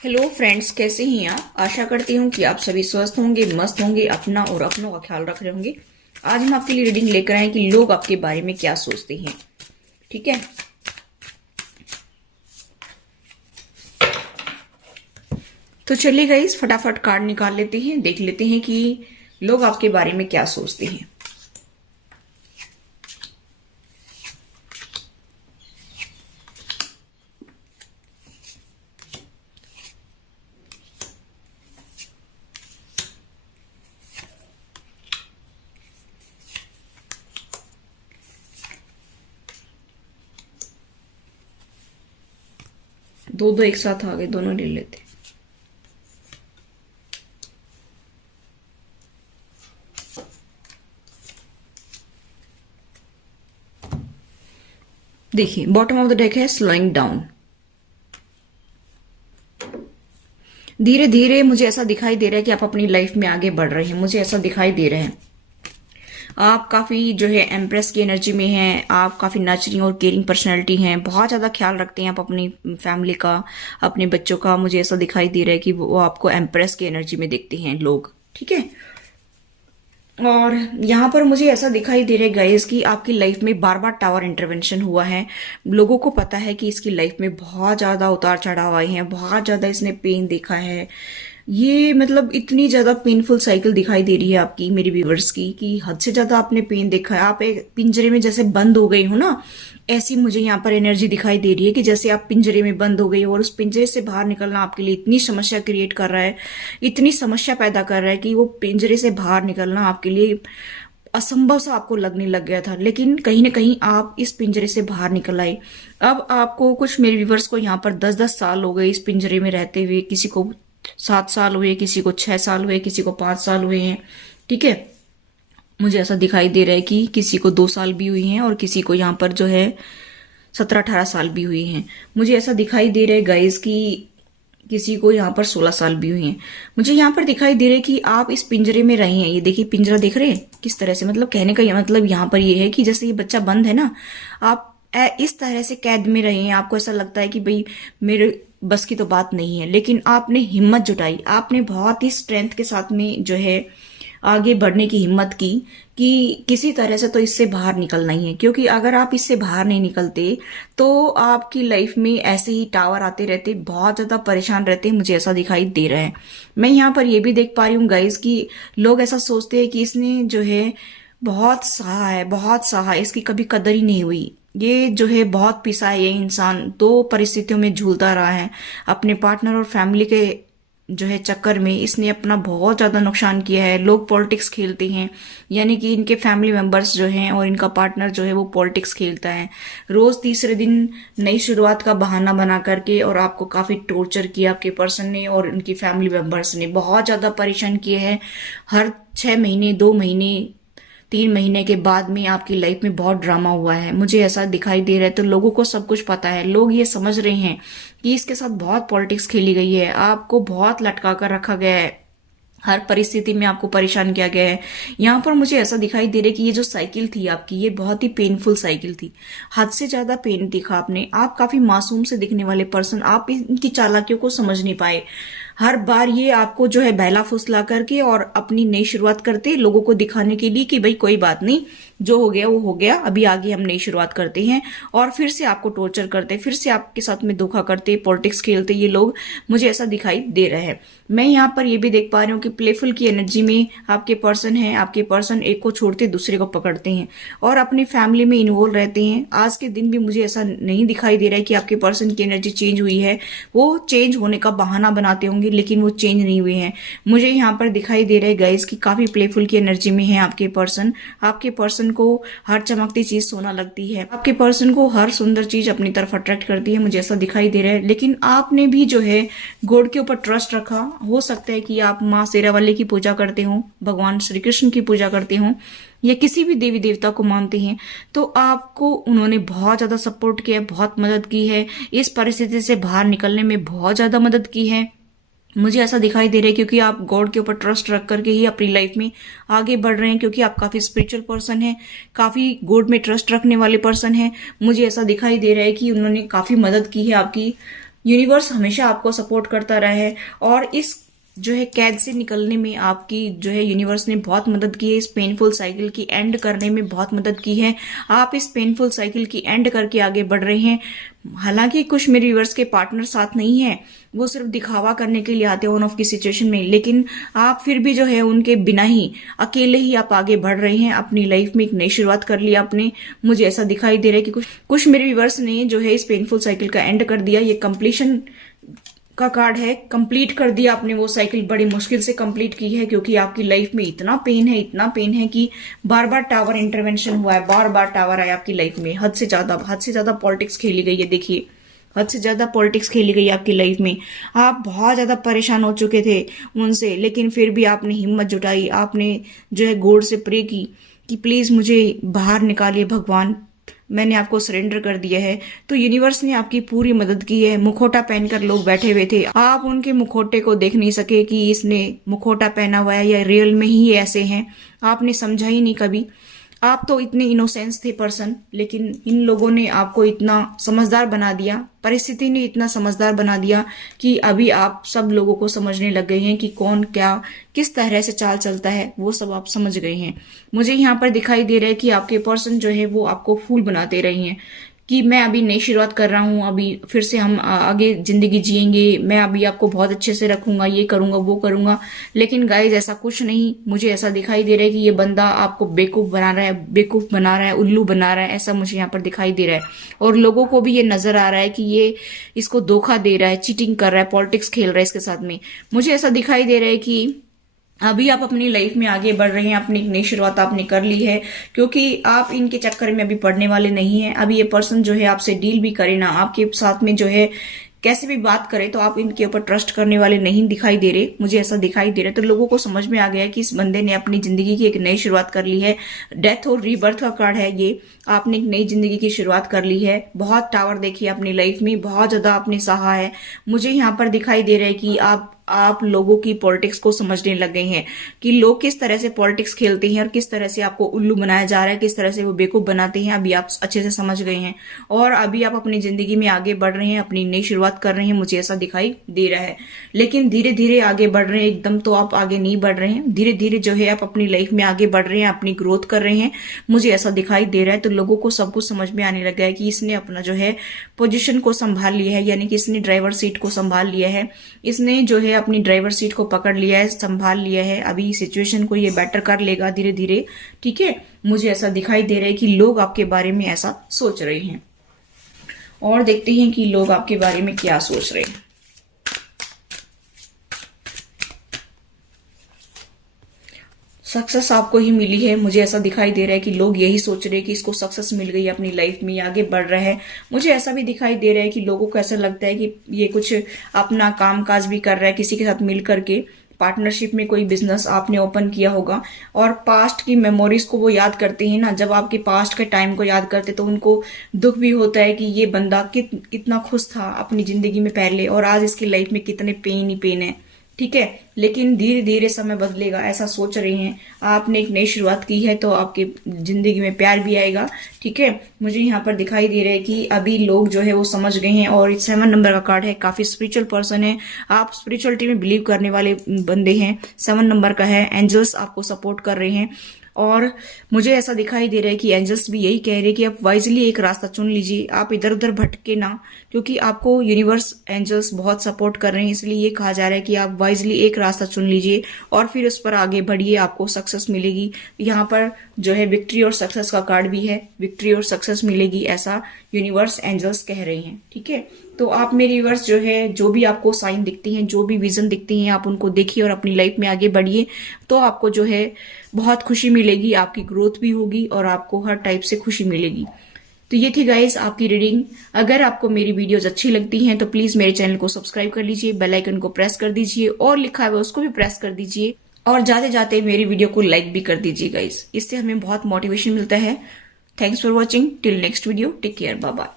Hello friends, कैसे हैं आप। आशा करती हूँ कि आप सभी स्वस्थ होंगे, मस्त होंगे, अपना और अपनों का ख्याल रख रहे होंगे। आज हम आपके लिए रीडिंग लेकर आए हैं कि लोग आपके बारे में क्या सोचते हैं। ठीक है, तो चलिए गाइस, फटाफट कार्ड निकाल लेते हैं, देख लेते हैं कि लोग आपके बारे में क्या सोचते हैं। दो दो एक साथ आ गए, दोनों ले लेते हैं। देखिए, बॉटम ऑफ द डेक है स्लोइंग डाउन। धीरे धीरे मुझे ऐसा दिखाई दे रहा है कि आप अपनी लाइफ में आगे बढ़ रहे हैं। मुझे ऐसा दिखाई दे रहा है आप काफी जो है एम्प्रेस की एनर्जी में हैं। आप काफी नर्चरिंग और केयरिंग पर्सनैलिटी हैं। बहुत ज्यादा ख्याल रखते हैं आप अपनी फैमिली का, अपने बच्चों का। मुझे ऐसा दिखाई दे रहा है कि वो आपको एम्प्रेस की एनर्जी में देखते हैं लोग। ठीक है, और यहाँ पर मुझे ऐसा दिखाई दे रहा है गाइस कि आपकी लाइफ में बार बार टावर इंटरवेंशन हुआ है। लोगों को पता है कि इसकी लाइफ में बहुत ज्यादा उतार चढ़ाव आए हैं, बहुत ज्यादा इसने पेन देखा है। ये मतलब इतनी ज्यादा पेनफुल साइकिल दिखाई दे रही है आपकी, मेरी व्यूवर्स की, कि हद से ज्यादा आपने पेन देखा है। आप एक पिंजरे में जैसे बंद हो गई हो ना, ऐसी मुझे यहाँ पर एनर्जी दिखाई दे रही है कि जैसे आप पिंजरे में बंद हो गई हो और उस पिंजरे से बाहर निकलना आपके लिए इतनी समस्या क्रिएट कर रहा है, इतनी समस्या पैदा कर रहा है कि वो पिंजरे से बाहर निकलना आपके लिए असंभव सा आपको लगने लग गया था। लेकिन कहीं ना कहीं आप इस पिंजरे से बाहर निकल आए। अब आपको, कुछ मेरे व्यूवर्स को यहाँ पर 10-10 साल हो गए इस पिंजरे में रहते हुए। किसी को 7 साल हुए, किसी को 6 साल हुए, किसी को 5 साल हुए हैं। ठीक है, मुझे ऐसा दिखाई दे रहा है कि किसी को 2 साल भी हुई हैं और किसी को यहाँ पर जो है 17-18 साल भी हुई हैं। मुझे ऐसा दिखाई दे रहा है गाइस कि किसी को यहाँ पर 16 साल भी हुए हैं। मुझे यहाँ पर दिखाई दे रहा है कि आप इस पिंजरे में रहे हैं। ये देखिए, पिंजरा देख रहे हैं किस तरह से, मतलब कहने का मतलब यहाँ पर ये है कि जैसे ये बच्चा बंद है ना, आप इस तरह से कैद में रहे हैं। आपको ऐसा लगता है कि भाई मेरे बस की तो बात नहीं है, लेकिन आपने हिम्मत जुटाई। आपने बहुत ही स्ट्रेंथ के साथ में जो है आगे बढ़ने की हिम्मत की कि किसी तरह से तो इससे बाहर निकलना ही है। क्योंकि अगर आप इससे बाहर नहीं निकलते तो आपकी लाइफ में ऐसे ही टावर आते रहते, बहुत ज्यादा परेशान रहते। मुझे ऐसा दिखाई दे रहा है। मैं यहाँ पर ये भी देख पा रही हूँ गाइस कि लोग ऐसा सोचते हैं कि इसने जो है बहुत सहा है, बहुत सहा है, इसकी कभी कदर ही नहीं हुई। ये जो है बहुत पिसा है। ये इंसान दो परिस्थितियों में झूलता रहा है। अपने पार्टनर और फैमिली के जो है चक्कर में इसने अपना बहुत ज्यादा नुकसान किया है। लोग पॉलिटिक्स खेलते हैं, यानी कि इनके फैमिली मेंबर्स जो हैं और इनका पार्टनर जो है वो पॉलिटिक्स खेलता है। रोज तीसरे दिन नई शुरुआत का बहाना बना करके और आपको काफी टॉर्चर किया आपके पर्सन ने और उनकी फैमिली मेंबर्स ने। बहुत ज्यादा परेशान किए हैं। हर 6 महीने, 2 महीने, 3 महीने के बाद में आपकी लाइफ में बहुत ड्रामा हुआ है। मुझे ऐसा दिखाई दे रहा है। तो लोगों को सब कुछ पता है। लोग ये समझ रहे हैं कि इसके साथ बहुत पॉलिटिक्स खेली गई है। आपको बहुत लटका कर रखा गया है। हर परिस्थिति में आपको परेशान किया गया है। यहाँ पर मुझे ऐसा दिखाई दे रहा है कि ये जो साइकिल थी आपकी, ये बहुत ही पेनफुल साइकिल थी। हद से ज्यादा पेन दिखा आपने। आप काफी मासूम से दिखने वाले पर्सन, आप इनकी चालाकियों को समझ नहीं पाए। हर बार ये आपको जो है बहला फुसला करके और अपनी नई शुरुआत करते, लोगों को दिखाने के लिए कि भाई कोई बात नहीं, जो हो गया वो हो गया, अभी आगे हम नई शुरुआत करते हैं। और फिर से आपको टॉर्चर करते, फिर से आपके साथ में धोखा करते, पॉलिटिक्स खेलते ये लोग। मुझे ऐसा दिखाई दे रहा है। मैं यहाँ पर ये भी देख पा रही हूँ कि प्लेफुल की एनर्जी में आपके पर्सन है। आपके पर्सन एक को छोड़ते दूसरे को पकड़ते हैं और अपनी फैमिली में इन्वॉल्व रहते हैं। आज के दिन भी मुझे ऐसा नहीं दिखाई दे रहा है कि आपके पर्सन की एनर्जी चेंज हुई है। वो चेंज होने का बहाना बनाते होंगे, लेकिन वो चेंज नहीं हुए हैं। मुझे यहाँ पर दिखाई दे रहा है गाइस कि काफी प्लेफुल की एनर्जी में है आपके पर्सन। आपके पर्सन को हर चमकती चीज सोना लगती है। आपके पर्सन को हर सुंदर चीज अपनी तरफ अट्रैक्ट करती है। मुझे ऐसा दिखाई दे रहा है। लेकिन आपने भी जो है गॉड के ऊपर ट्रस्ट रखा। हो सकता है कि आप माँ शेरावाली की पूजा करते हो, भगवान श्री कृष्ण की पूजा करते हो, या किसी भी देवी देवता को मानते हैं, तो आपको उन्होंने बहुत ज्यादा सपोर्ट किया है, बहुत मदद की है। इस परिस्थिति से बाहर निकलने में बहुत ज्यादा मदद की है। मुझे ऐसा दिखाई दे रहा है क्योंकि आप गॉड के ऊपर ट्रस्ट रख करके ही अपनी लाइफ में आगे बढ़ रहे हैं। क्योंकि आप काफी स्पिरिचुअल पर्सन हैं, काफी गॉड में ट्रस्ट रखने वाले पर्सन हैं। मुझे ऐसा दिखाई दे रहा है कि उन्होंने काफी मदद की है आपकी। यूनिवर्स हमेशा आपको सपोर्ट करता रहा है और इस जो है कैद से निकलने में आपकी जो है यूनिवर्स ने बहुत मदद की है। इस पेनफुल साइकिल की एंड करने में बहुत मदद की है। आप इस पेनफुल साइकिल की एंड करके आगे बढ़ रहे हैं। हालांकि कुछ मेरे व्यूअर्स के पार्टनर साथ नहीं है, वो सिर्फ दिखावा करने के लिए आते हैं ऑन ऑफ की सिचुएशन में, लेकिन आप फिर भी जो है उनके बिना ही अकेले ही आप आगे बढ़ रहे हैं। अपनी लाइफ में एक नई शुरुआत कर ली आपने। मुझे ऐसा दिखाई दे रहा है कि कुछ मेरे व्यूअर्स ने जो है इस पेनफुल साइकिल का एंड कर दिया। ये कंप्लीशन का कार्ड है, कंप्लीट कर दिया आपने वो साइकिल। बड़ी मुश्किल से कंप्लीट की है क्योंकि आपकी लाइफ में इतना पेन है कि बार बार टावर इंटरवेंशन हुआ है, बार बार टावर आया आपकी लाइफ में। हद से ज्यादा पॉलिटिक्स खेली गई है। देखिए, हद से ज्यादा पॉलिटिक्स खेली गई आपकी लाइफ में। आप बहुत ज्यादा परेशान हो चुके थे उनसे, लेकिन फिर भी आपने हिम्मत जुटाई। आपने जो है गॉड से प्रे की कि प्लीज मुझे बाहर निकालिए भगवान, मैंने आपको सरेंडर कर दिया है। तो यूनिवर्स ने आपकी पूरी मदद की है। मुखोटा पहनकर लोग बैठे हुए थे, आप उनके मुखोटे को देख नहीं सके कि इसने मुखोटा पहना हुआ है या रियल में ही ऐसे हैं। आपने समझा ही नहीं कभी। आप तो इतने इनोसेंस थे पर्सन, लेकिन इन लोगों ने आपको इतना समझदार बना दिया, परिस्थिति ने इतना समझदार बना दिया कि अभी आप सब लोगों को समझने लग गए हैं कि कौन क्या किस तरह से चाल चलता है, वो सब आप समझ गए हैं। मुझे यहाँ पर दिखाई दे रहा है कि आपके पर्सन जो है वो आपको फूल बनाते रहे हैं कि मैं अभी नई शुरुआत कर रहा हूँ, अभी फिर से हम आगे जिंदगी जिएंगे, मैं अभी आपको बहुत अच्छे से रखूंगा, ये करूंगा वो करूंगा। लेकिन गाइज ऐसा कुछ नहीं। मुझे ऐसा दिखाई दे रहा है कि ये बंदा आपको बेवकूफ बना रहा है, उल्लू बना रहा है। ऐसा मुझे यहाँ पर दिखाई दे रहा है और लोगों को भी ये नजर आ रहा है कि ये इसको धोखा दे रहा है, चीटिंग कर रहा है, पॉलिटिक्स खेल रहा है इसके साथ में। मुझे ऐसा दिखाई दे रहा है कि अभी आप अपनी लाइफ में आगे बढ़ रहे हैं, अपनी एक नई शुरुआत आपने कर ली है, क्योंकि आप इनके चक्कर में अभी पड़ने वाले नहीं हैं। अभी ये पर्सन जो है आपसे डील भी करे ना, आपके साथ में जो है कैसे भी बात करे, तो आप इनके ऊपर ट्रस्ट करने वाले नहीं दिखाई दे रहे। मुझे ऐसा दिखाई दे रहा है। तो लोगों को समझ में आ गया कि इस बंदे ने अपनी जिंदगी की एक नई शुरुआत कर ली है। डेथ और रीबर्थ का कार्ड है ये। आपने एक नई जिंदगी की शुरुआत कर ली है। बहुत टावर देखी है अपनी लाइफ में, बहुत ज्यादा आपने सहा है। मुझे यहाँ पर दिखाई दे रहा है कि आप लोगों की पॉलिटिक्स को समझने लग गए हैं कि लोग किस तरह से पॉलिटिक्स खेलते हैं और किस तरह से आपको उल्लू बनाया जा रहा है, किस तरह से वो बेवकूफ बनाते हैं। अभी आप अच्छे से समझ गए हैं और अभी आप अपनी जिंदगी में आगे बढ़ रहे हैं, अपनी नई शुरुआत कर रहे हैं। मुझे ऐसा दिखाई दे रहा है। लेकिन धीरे धीरे आगे बढ़ रहे हैं, एकदम तो आप आगे नहीं बढ़ रहे हैं। धीरे धीरे जो है आप अपनी लाइफ में आगे बढ़ रहे हैं, अपनी ग्रोथ कर रहे हैं। मुझे ऐसा दिखाई दे रहा है। तो लोगों को सब कुछ समझ में आने लगा है कि इसने अपना जो है पोजीशन को संभाल लिया है, यानी कि इसने ड्राइवर सीट को संभाल लिया है। इसने जो है अपनी ड्राइवर सीट को पकड़ लिया है, संभाल लिया है। अभी सिचुएशन को ये बेटर कर लेगा धीरे धीरे, ठीक है। मुझे ऐसा दिखाई दे रहा है कि लोग आपके बारे में ऐसा सोच रहे हैं और देखते हैं कि लोग आपके बारे में क्या सोच रहे हैं। सक्सेस आपको ही मिली है। मुझे ऐसा दिखाई दे रहा है कि लोग यही सोच रहे हैं कि इसको सक्सेस मिल गई, अपनी लाइफ में आगे बढ़ रहा है। मुझे ऐसा भी दिखाई दे रहा है कि लोगों को ऐसा लगता है कि ये कुछ अपना काम काज भी कर रहा है, किसी के साथ मिल करके पार्टनरशिप में कोई बिजनेस आपने ओपन किया होगा और पास्ट की मेमोरीज को वो याद करते हैं ना। जब आपके पास्ट के टाइम को याद करते तो उनको दुख भी होता है कि ये बंदा कितना खुश था अपनी जिंदगी में पहले और आज इसकी लाइफ में कितने पेन ही पेन है, ठीक है। लेकिन धीरे धीरे समय बदलेगा, ऐसा सोच रहे हैं। आपने एक नई शुरुआत की है तो आपकी जिंदगी में प्यार भी आएगा, ठीक है। मुझे यहाँ पर दिखाई दे रहा है कि अभी लोग जो है वो समझ गए हैं और 7 नंबर का कार्ड है। काफी स्पिरिचुअल पर्सन है, आप स्पिरिचुअलिटी में बिलीव करने वाले बंदे हैं। 7 नंबर का है। एंजल्स आपको सपोर्ट कर रहे हैं और मुझे ऐसा दिखाई दे रहा है कि एंजल्स भी यही कह रहे हैं कि आप वाइजली एक रास्ता चुन लीजिए, आप इधर उधर भटके ना, क्योंकि आपको यूनिवर्स एंजल्स बहुत सपोर्ट कर रहे हैं। इसलिए ये कहा जा रहा है कि आप वाइजली एक रास्ता चुन लीजिए और फिर उस पर आगे बढ़िए, आपको सक्सेस मिलेगी। यहाँ पर जो है विक्ट्री और सक्सेस का कार्ड भी है, विक्ट्री और सक्सेस मिलेगी, ऐसा यूनिवर्स एंजल्स कह रहे हैं, ठीक है। तो आप मेरे व्यूअर्स जो है, जो भी आपको साइन दिखती हैं, जो भी विजन दिखती हैं, आप उनको देखिए और अपनी लाइफ में आगे बढ़िए, तो आपको जो है बहुत खुशी मिलेगी, आपकी ग्रोथ भी होगी और आपको हर टाइप से खुशी मिलेगी। तो ये थी गाइस आपकी रीडिंग। अगर आपको मेरी वीडियोस अच्छी लगती हैं तो प्लीज मेरे चैनल को सब्सक्राइब कर लीजिए, बेल आइकन को प्रेस कर दीजिए और लिखा है उसको भी प्रेस कर दीजिए और जाते जाते मेरी वीडियो को लाइक भी कर दीजिए गाइस, इससे हमें बहुत मोटिवेशन मिलता है। Thanks for watching, till next video, take care, bye bye.